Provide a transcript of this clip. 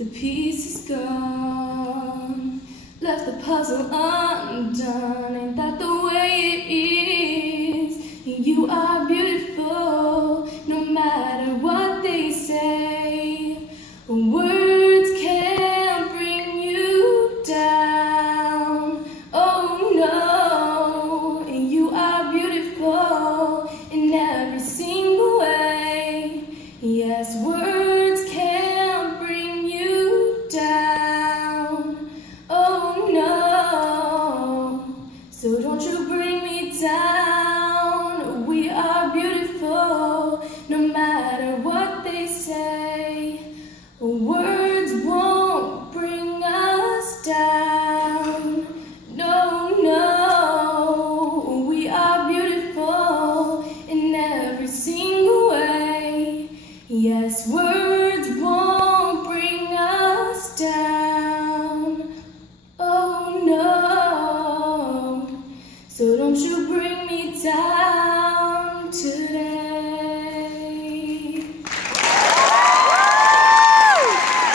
the piece is gone. Left the puzzle undone, ain't that the way it is? You are beautiful, no matter what they say. Words can't bring you down, oh no. You are beautiful in every single way. Yes, words can't bring you down, oh no. So don't you bring me down. We are beautiful, no matter what they say. Words won't bring us down, no, no. We are beautiful in every single way. Yes, words won't bring us down, oh no. So don't you bring me down today.